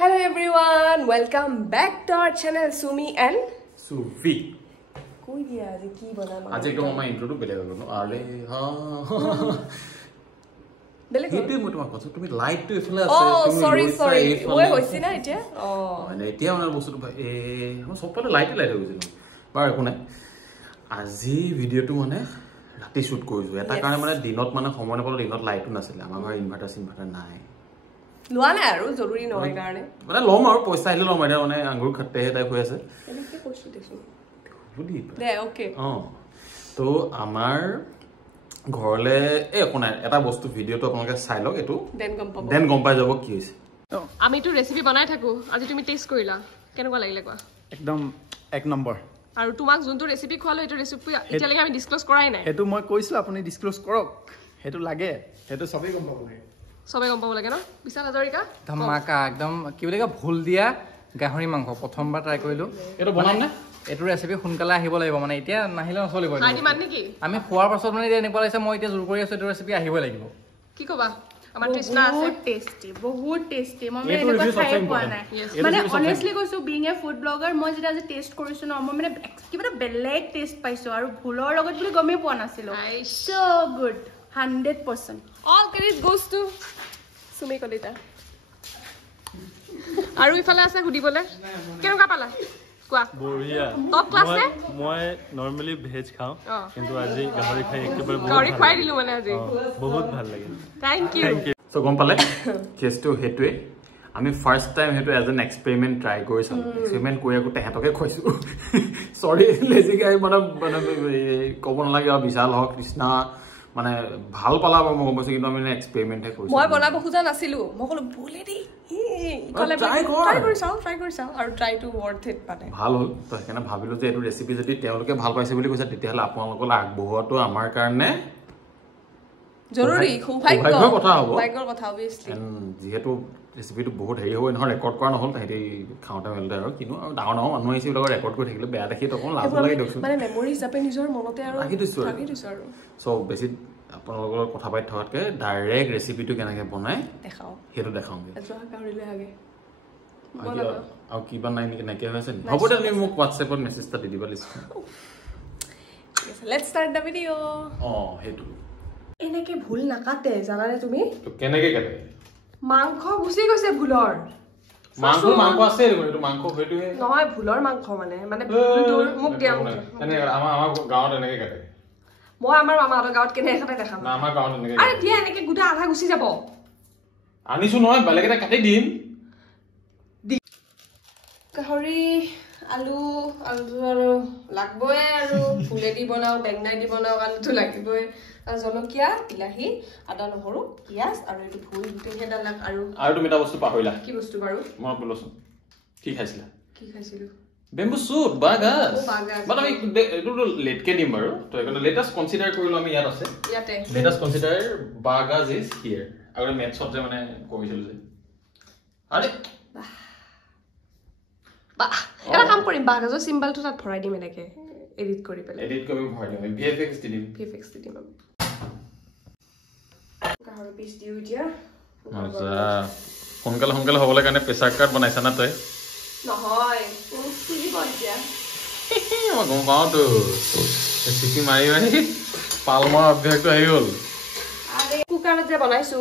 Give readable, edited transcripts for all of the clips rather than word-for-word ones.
Hello everyone, welcome back to our channel Sumi and Sufi. Koi diya aaj ki banana. Aaj ekdom ama intro to bele golo. Are ha. Bele golo. Hetu moi tomar kocho tumi light to efala ase. Oh sorry. Oi hoise na etia. Oh. Mane etia onar bostu to am sopale light hoisilo. Bar ekone. Aji video to mane rati shoot korisu. Eta karone mane dinot mane সময় napalo dinot light to nasile. Amar ghar inverter nai. লোৱা নাই আৰু জৰুৰী নহয় কাৰণে মানে লম আৰু পইচা আহিলে লম এটা মানে আঙ্গুৰ খট্টে টাইপ হৈ আছে এনে কি কৈছো দেখো বুদ্ধি দে ওকে তো আমাৰ ঘৰলে একোনাই এটা বস্তু ভিডিওটো আপোনালোকে চাই লওক এটো দেন গম পাই যাব কি হৈছে আমি তো ৰেচিপি বনাই থাকো আজি তুমি টেষ্ট কৰিলা কেনেকুৱা লাগিলে কোৱা একদম এক নম্বৰ আৰু তোমাক যোনটো ৰেচিপি খোৱালো এটো ৰেচিপি এতিয়ালৈকে আমি ডিসক্লোজ কৰাই নাই এটো মই কৈছিল আপুনি ডিসক্লোজ কৰক হেতু লাগে হেতু সবেই গম পাব লাগে সবে গম পাব লাগে ন বিশাল হাজৰিকা ধমাকা একদম কি বুলি কয় ভুল দিয়া গাহৰি মাংস প্ৰথমবাৰ ট্ৰাই কৰিলো এটো বনাম না এটো ৰেচিপি সোনকালে আহিব লাগিব মানে এতিয়া নাহিলে নচলিব আইডি মান নেকি আমি খোৱাৰ পাছত মানে এনেকুৱা লাগিছে মই এতিয়া জোৰ কৰি আছো এটো ৰেচিপি আহিব লাগিব কি কবা আমাৰ তৃষ্ণা আছে বহুত টেস্টি মই মানে এনেকুৱা খাই পোৱা নাই মানে অনেষ্টলি কৈছো বিং এ ফুড ব্লগাৰ মই যেটা যে টেষ্ট কৰিছো ন মই মানে কিবা বেলেগ টেষ্ট পাইছো আৰু ভুলৰ লগত বুলি গমে পোৱা নাছিলো so good 100% all credit goes to Sumi Kolita আৰু ইফালে আছে গুদিবলে কেনেকুৱা পালা কোৱা বঢ়িয়া টপ ক্লাছ নে মই নৰমালি ভেজ খাও কিন্তু আজি গাহৰি খাই একেবাৰে গাহৰি খুৱাই দিলো মানে আজি বহুত ভাল লাগে থ্যাংক ইউ সো গম পালে কেছটো হেতুৱে আমি ফাৰ্স্ট টাইম হেতু এজ এন এক্সপেৰিমেন্ট ট্ৰাই কৰিছো এক্সপেৰিমেন্ট কৰি আকৌ তেহেতকে খুৱাইছো সৰি লেজি গাই মানে ক'ব নালাগে বিশাল হক কৃষ্ণা মানে ভাল পালা বা মই কৈছো কিন্তু আমি এক্সপেৰিমেন্ট হে কৰিছো মই বনাব খুজা নাছিলো মই কলো বলে দি কলে ট্ৰাই কৰি চাও আৰু ট্ৰাই টু ওয়াৰ্থ ইট মানে ভাল হ'ল তো সেইকাৰণে ভাবিলো যে এটো ৰেচিপি যদি তেওঁলোকে ভাল পাইছে বুলি কৈছে তেতিয়াহলে আপোনালোকলৈ আগবঢ়োৱাটো আমাৰ কাৰণে জৰুৰী সৌভাগ্যৰ কথা হ'ব সৌভাগ্যৰ কথা অবিয়াসলি যেহেতু ৰেচিপিটো বহুত হেৰি হ'ব নহয় ৰেকৰ্ড কৰা নহল তাহেতি খাওঁতে মেলতে আৰু কিনো আৰু ডাঙৰ মানুহ আহিছে লগত ৰেকৰ্ড কৰি থাকিলে বেয়া দেখি তখন লাভ লাগে দেখছোন মানে মেমৰি হিচাপে নিজৰ মনতে আৰু ৰাখি দিছো আৰু সো বেছি আপোনালোকৰ কথা পাতি থকাতকে ডাইৰেক্ট ৰেচিপিটো কেনেকৈ বনাই দেখাও হেতু দেখাওঁগে যোৱা কাৰিলে আগে আৰু কিবা নাই নেকি নাকি হৈছে হ'ব দে তুমি মোক WhatsApp-ত মেছেজ এটা দি দিবা list let's start da video হেতু এনেকে ভুল নাকাটে জানানে তুমি তো কেনেকৈ কাটে মাংস গুছি গৈছে ভুলৰ মাংস আছে এইটো মাংস হেতুৱে নহয় ভুলৰ মাংস মানে ভুলটোৰ মোক দিয়া তেনে আমাৰ গাঁৱত এনেকৈ কাটে মই আমাৰ মামাহঁতৰ গাঁৱত কেনে এখাতে দেখাম না আমাৰ গাঁৱত এনেকৈ আৰে দিয়া এনেকে গুটা আধা গুছি যাব আনিছো নহয় বেলেগ এটা কাটি দিম গাহৰি আলু আৰু লাগবই আৰু ফুলেদি বনাও বেঙনাই দি বনাও আলুটো লাগিবই আৰু জলকীয়া বিলাহী আদা নহৰু পিয়াজ আৰু এইটো ভুল গুটি হেডালাক আৰু তুমি এটা বস্তু পাহৰিলা কি বস্তু বাৰু মই বলছোন কি খাইছিলা কি খাইছিলো বেম্বু শুট বাগাস বাগাস বাট আমি এটো লেটকে দিম বাৰু তো এখানে লেটাস্ট কনসিডাৰ কৰিলো আমি ইয়াত আছে ইয়াতে লেটাস্ট কনসিডাৰ বাগাস ইজ হিয়াৰ আগৰ মেথছত যে মানে কৈছিল যে আৰে এটা কাম কৰিম বাগাজৰ সিম্বলটো তাত ভৰাই দিম এনেকে এডিট কৰি পেলাই এডিট কৰি ভৰাই দিম ভিএফএক্স দি দিম গাহৰি পিছ দিও এতিয়া মজা সোনকালে হ'বলৈ কাৰণে প্ৰেছাৰ কাৰ্ড বনাইছা না তই নহয় খুজিব এতিয়া মই গম পাওঁতো চিটি মাৰি পালমৰ অভ্যাসটো আহি গ'ল আৰে কুকাৰত যে বনাইছো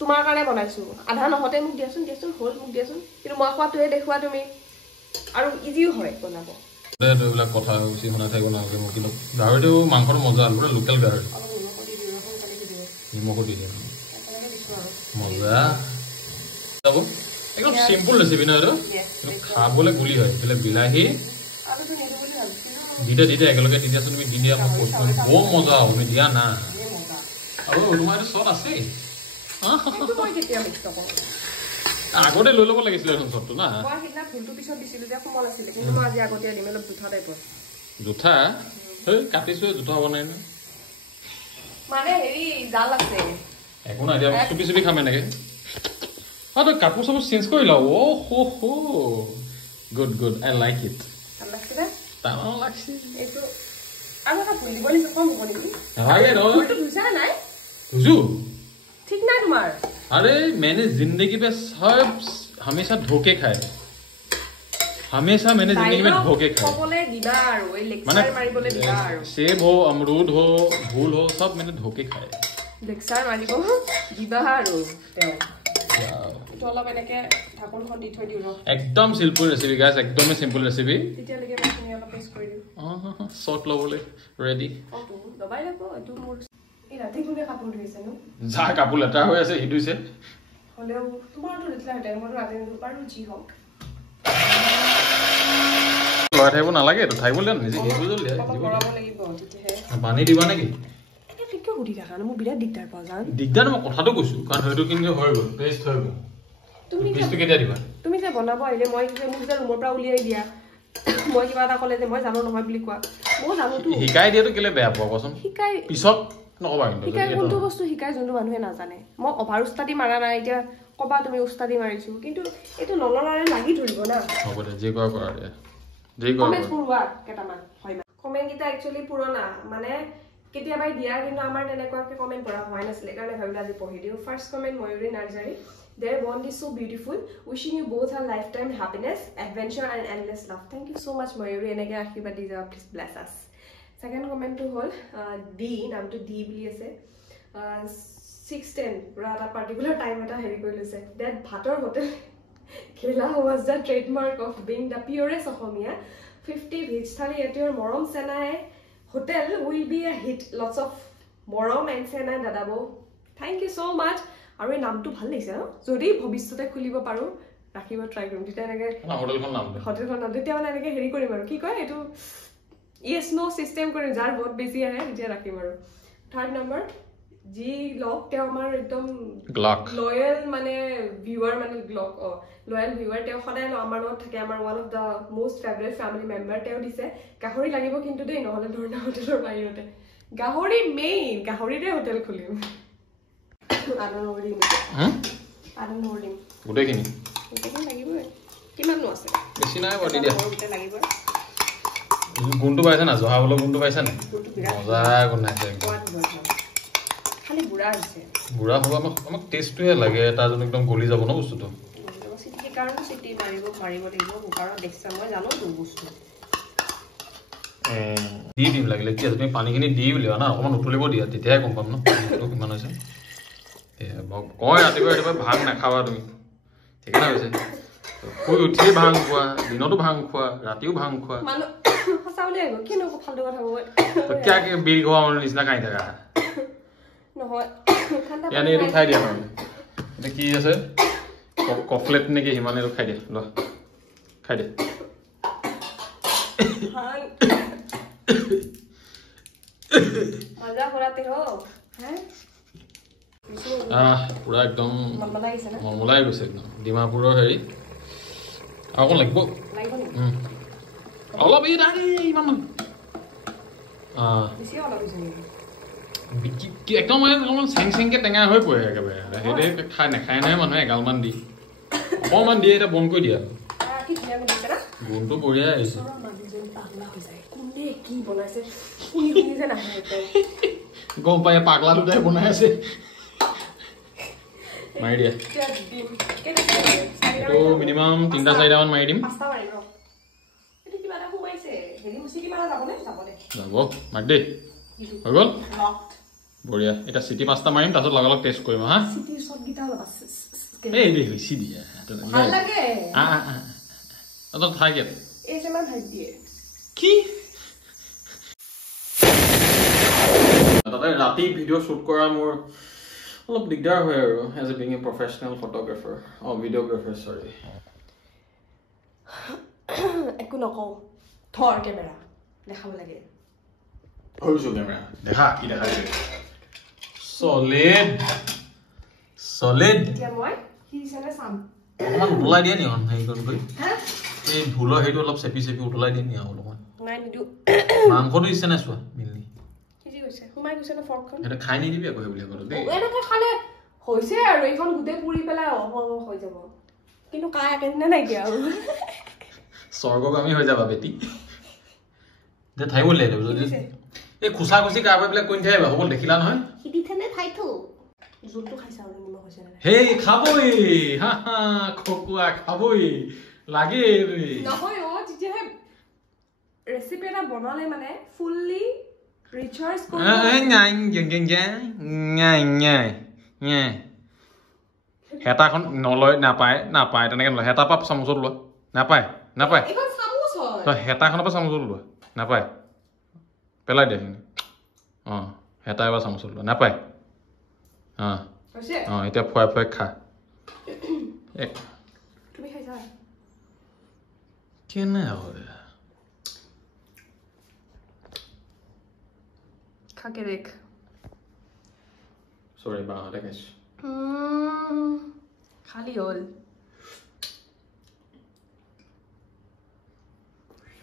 তোমাৰ কাৰণে বনাইছো আধা নহতে মোক দিয়াচোন হ'ল মোক দিয়াচোন কিন্তু মই খোৱাটোহে দেখুৱা তুমি আৰু ইজিও হয় বনাব এইবিলাক কথা বেছি শুনা থাকিব নালাগে মোক কিন্তু গাহৰিটো মাংসটো মজা পুৰা লোকেল গাহৰি নিমখো দি দিয়ে মজা যাব একদম সিম্পল ৰেচিপি ন এইটো খাবলৈ গুলি হয় এইফালে বিলাহী দিতে একেলগে দি দিয়াচোন তুমি দি দিয়া মই কৈছো বৰ মজা তুমি দিয়া না আৰু তোমাৰ এইটো চট আছে আগতে লৈ ল'ব লাগিছিলে চটটো না মই সিদিনা ফুলটো পিছত দিছিলো যে কোমল আছিলে কিন্তু মই আজি আগতে দিম অলপ জুঠা টাইপৰ জুঠা কাটিছো জুঠা হ'ব নাই মানে হেৰি জাল আছে একো নাই দিয়া চুপি খাম এনেকে তই কাপোৰ চাপোৰ চেঞ্জ কৰি লওঁ হো গুড আই লাইক ইট তামাম লাগছে এইটো আৰু এটা ভুল দিব নিছো কম হ'ব নেকি নালাগে ন ফুলটো ধুইছা নাই ধুইছো ঠিক নাই তোমাৰ अरे मैंने जिंदगी पे सब हमेशा धोके खाए हमेशा मैंने जिंदगी में धोके खाए सबले दिबा আৰু এই লেকচাৰ মাৰিবলে দিবা আৰু सेब हो अमरूद हो फूल हो सब मैंने धोके खाए লেকচাৰ মাৰিব দিবা আৰু তেও তো অলপ এনেকে ঢাকনখন দি থৈ দিও एकदम सिंपल रेसिपी गाइस एकदम सिंपल रेसिपी তেতিয়া লাগে মই অলপ পেষ্ট কৰি দিও शॉट लबले रेडी অ তো দবাই লাগব এটো মোৰ এই ৰাতি কোনে কাপোৰ ধুইছে নো যা কাপোৰ লেটা হৈ আছে হিদুইছে হলেও তোমাৰটো লেটা হেতে মোৰ ৰাতি পাৰো জি হক লয় থাকিব নালাগে তো থাকিব লে নিজে হিদু জল কৰাব লাগিব তেতিয়াহে পানী দিবা নেকি কিয় গুটি থাকা না মোৰ বিৰাট দিগদাৰ পাও জান দিগদাৰ মই কথাটো কৈছো কাৰণ হয়তো কিন্তু হৈ গ'ল পেষ্ট হৈ গ'ল তুমি পেষ্টটো কেতিয়া দিবা তুমি যে বনাব আহিলে মই যে মোক যে ৰুমৰ পৰা উলিয়াই দিয়া মই কিবা এটা ক'লে যে মই জানো নহয় বুলি কোৱা মই জানো তো শিকাই দিয়াটো কেলে বেয়া পোৱা কচোন শিকাই পিছত নকবা কিন্তু শিকাই কোনটো বস্তু শিকাই যোনটো মানুহে নাজানে মই অভাৰ উস্তাদি মাৰা নাই এতিয়া কবা তুমি উস্তাদি মাৰিছো কিন্তু এইটো নলনাৰে লাগি ধৰিব না হ'ব দে যি কৰা কৰা দে যি কৰা কমেন্ট পুৰৱা কেটামান হয় কমেন্ট কিটা একচুয়ালি পুৰণা মানে কেতিয়াবাই দিয়া কিন্তু আমাৰ তেনেকুৱাকে কমেন্ট কৰা হোৱা নাছিলে কাৰণে ভাবিলা আজি পঢ়ি দিও first comment Mayuri Narzary Their bond is so beautiful. Wishing you both a lifetime happiness, adventure, and endless love. Thank you so much, Mayuri. And again, please bless us. Second comment to hold D. Naam to D. 6:10. At a particular time at a heavy girl say that Bhator Hotel Kela was the trademark of being the purest of Homia. 50 beach thali at your Morom Senai hotel will be a hit. Lots of Morom and Senai Dadabo. Thank you so much. আৰু এই নামটো ভাল লাগিছে ন যদি ভৱিষ্যতে খুলিব পাৰো ৰাখিব ট্ৰাই কৰিম তেতিয়া এনেকে হোটেলখন নাম তেতিয়া মানে এনেকে হেৰি কৰিম আৰু কি কয় এইটো ইয়েস নো সিস্টেম কৰিম যাৰ বহুত বেছি আহে তেতিয়া ৰাখিম আৰু থাৰ্ড নম্বৰ জি লক তেওঁ আমাৰ একদম লয়েল মানে ভিউৱাৰ মানে গ্লক লয়েল ভিউৱাৰ তেওঁ সদায় আমাৰ লগত থাকে আমাৰ one of the most favourite family member তেওঁ দিছে গাহৰি লাগিব কিন্তু দেই নহলে ধৰণা হোটেলৰ বাহিৰতে গাহৰি মেইন গাহৰিৰে হোটেল খুলিম গোটেইখিনি কিমান নো আছে বেছি নাই বডি দিয়া গুণটো পাইছা না জহা বলৰ গুণটো পাইছা না মজা গুণাইছে খালি বুঢ়া হৈছে বুঢ়া হ'ব আমাক টেষ্টটোহে লাগে এটা যেন একদম গলি যাব ন বস্তুটো চিটি কাৰণে চিটি মাৰিব লাগিব কুকাৰত দেখিছা মই জানো তো বস্তু দি দিম লাগিলে কি তুমি পানীখিনি দি উলিওৱা না অকণমান উতলিব দিয়া তেতিয়াহে গম পাম ন কিমান হৈছে কয় ৰাতিপুৱা ভাং নাখাবা তুমি ঠিক না হৈছে শুই উঠিয়ে ভাং খোৱা দিনতো ভাং খোৱা ৰাতিও ভাং খোৱা কিয় বিল খোৱা মানুহৰ নিচিনা খাই থাকা ইয়ানে এইটো খাই দিয়া মানে এতিয়া কি আছে ককলেট নেকি সিমানে এইটো খাই দিয়া লোৱা খাই দিয়া মজা কৰাতে हो हैं পুৰা একদম মলমলাই গৈছে একদম ডিমাপুৰৰ হেৰি আকৌ লাগিব অলপ এই ইমান একদম মানে অকণমান চেং চেংকে টেঙা হৈ পৰে একেবাৰে সেইদে খাই নাখায় নহয় মানুহে এগালমান দি অকণমান দিয়ে এতিয়া বন্ধ কৰি দিয়া গুণটো বঢ়িয়াই আহিছে গম পাই পাগলা দুটাই বনাই আছে মাৰি দিয়া এইটো মিনিমাম 3-4টা মান মাৰি দিম যাব মাৰি দেই হৈ গ'ল বঢ়িয়া এতিয়া চিটি 5টা মাৰিম তাৰপিছত লগালগ টেষ্ট কৰিম হা এই বেছি দিয়া থাক কি তাতে ৰাতি ভিডিঅ' শ্বুট কৰা মোৰ অলপ দিগদাৰ হয় আৰু as a being a professional photographer videographer sorry একো নকওঁ ধৰ কেমেৰা দেখাব লাগে ধৰিছো কেমেৰা দেখা কি দেখাইছে চলিড এতিয়া মই কি দিছেনে চাম অকণমান উতলাই দিয়ে নি হেৰি কৰি এই ভুলৰ হেৰিটো অলপ চেপি উতলাই দিয়ে নি অলপমান নাই নিদিওঁ মাংসটো দিছে নে চোৱা মিলি সোমাই গৈছে ন ফৰ্কখন এটা খাই নিদিবি আকৌ সেইবুলি ক'লো দেই এনেকৈ খালে হৈছে আৰু এইখন গোটেই পুৰি পেলাই হৈ যাব কিন্তু কাই একেদিনে নাইকিয়া আৰু স্বৰ্গগামী হৈ যাবা বেটি দে থাকিব লাগিব যদি এই খুচা খুচি কাৰবাৰবিলাক কৈ নাথাকিবা হ'ব দেখিলা নহয় সিদিথেনে ঠাইটো জোলটো খাইছা আৰু নিমখ হৈছে নে হেই খাবই হা হা খকুয়া খাবই লাগে নহয় অ তেতিয়াহে ৰেচিপি এটা বনালে মানে ফুললি ৰিচাৰ্জ কৰিব হেতাখন নলয় নাপায় তেনেকে নলয় হেতা পাপ চামুচত লোৱা নাপায় এইখন চামুচ হয় তই হেতাখনৰ পৰা চামুচত লোৱা নাপায় পেলাই দে হেতা এবাৰ চামুচত লোৱা নাপায় এতিয়া ফুৱাই খা তুমি খাইছা কেনে হয় খাকে দেখ সৰি বাহঁতে খাইছো খালি হ'ল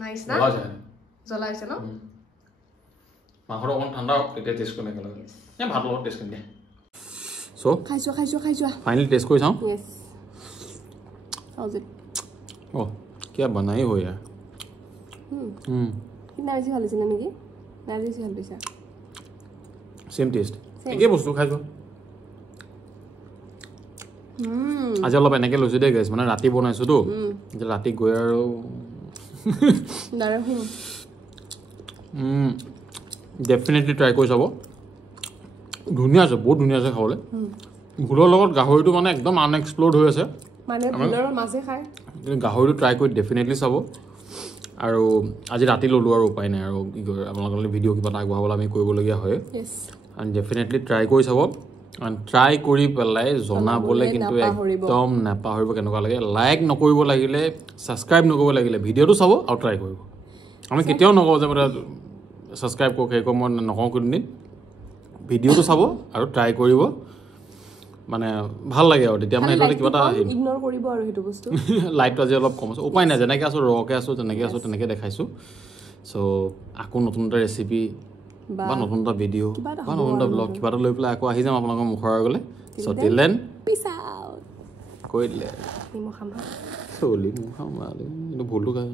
নাইস না জ্বলা হৈছে ন মাংসটো অকণ ঠাণ্ডা হওক তেতিয়া টেষ্ট কৰিম একেলগে ভাত লগত টেষ্ট কৰিম দিয়া So, খাইছো finally taste koi saam? Yes. How's it? Oh, kya banai ho yaar? Kitna beshi bhalo chila niki? Na beshi bhalo paisa. Same taste. Eke bostu khaiso. Aji olop enake loisu de guys, mane rati bonaisu to. Je rati goi aru Dara definitely try koi sabo. ধুনীয়া আছে বহুত ধুনীয়া আছে খাবলৈ ভুলৰ লগত গাহৰিটো মানে একদম আনএক্সপ্ল'ৰ্ড হৈ আছে মানে ভুলৰ মাছে খায় গাহৰিটো ট্ৰাই কৰি ডেফিনেটলি চাব আৰু আজি ৰাতি ল'লোঁ আৰু উপায় নাই আৰু কি কয় আপোনালোকৰ ভিডিঅ' কিবা এটা আগবঢ়াবলৈ আমি কৰিবলগীয়া হয় এণ্ড ডেফিনেটলি ট্ৰাই কৰি চাব এণ্ড ট্ৰাই কৰি পেলাই জনাবলৈ কিন্তু একদম নাপাহৰিব কেনেকুৱা লাগে লাইক নকৰিব লাগিলে ছাবস্ক্ৰাইব নকৰিব লাগিলে ভিডিঅ'টো চাব আৰু ট্ৰাই কৰিব আমি কেতিয়াও নকওঁ যে মানে ছাবস্ক্ৰাইব কৰক সেই মই নকওঁ কোনদিন ভিডিঅ'টো চাব আৰু ট্ৰাই কৰিব মানে ভাল লাগে আৰু তেতিয়া মানে এটা কিবা এটা ইগনোৰ কৰিব আৰু হেতু বস্তু লাইটটো আজি অলপ কম আছে উপায় নাই যেনেকৈ আছোঁ ৰকে আছোঁ তেনেকৈ দেখাইছোঁ চ' আকৌ নতুন এটা ৰেচিপি বা নতুন এটা ভিডিঅ' বা নতুন এটা ব্লগ কিবা এটা লৈ পেলাই আকৌ আহি যাম আপোনালোকৰ মুখৰ আগলৈ চ' টিল দেন পিছ আউট কৈ দিলে নিমখ খাম চলি মুখ খাম কিন্তু ভুলটো খাই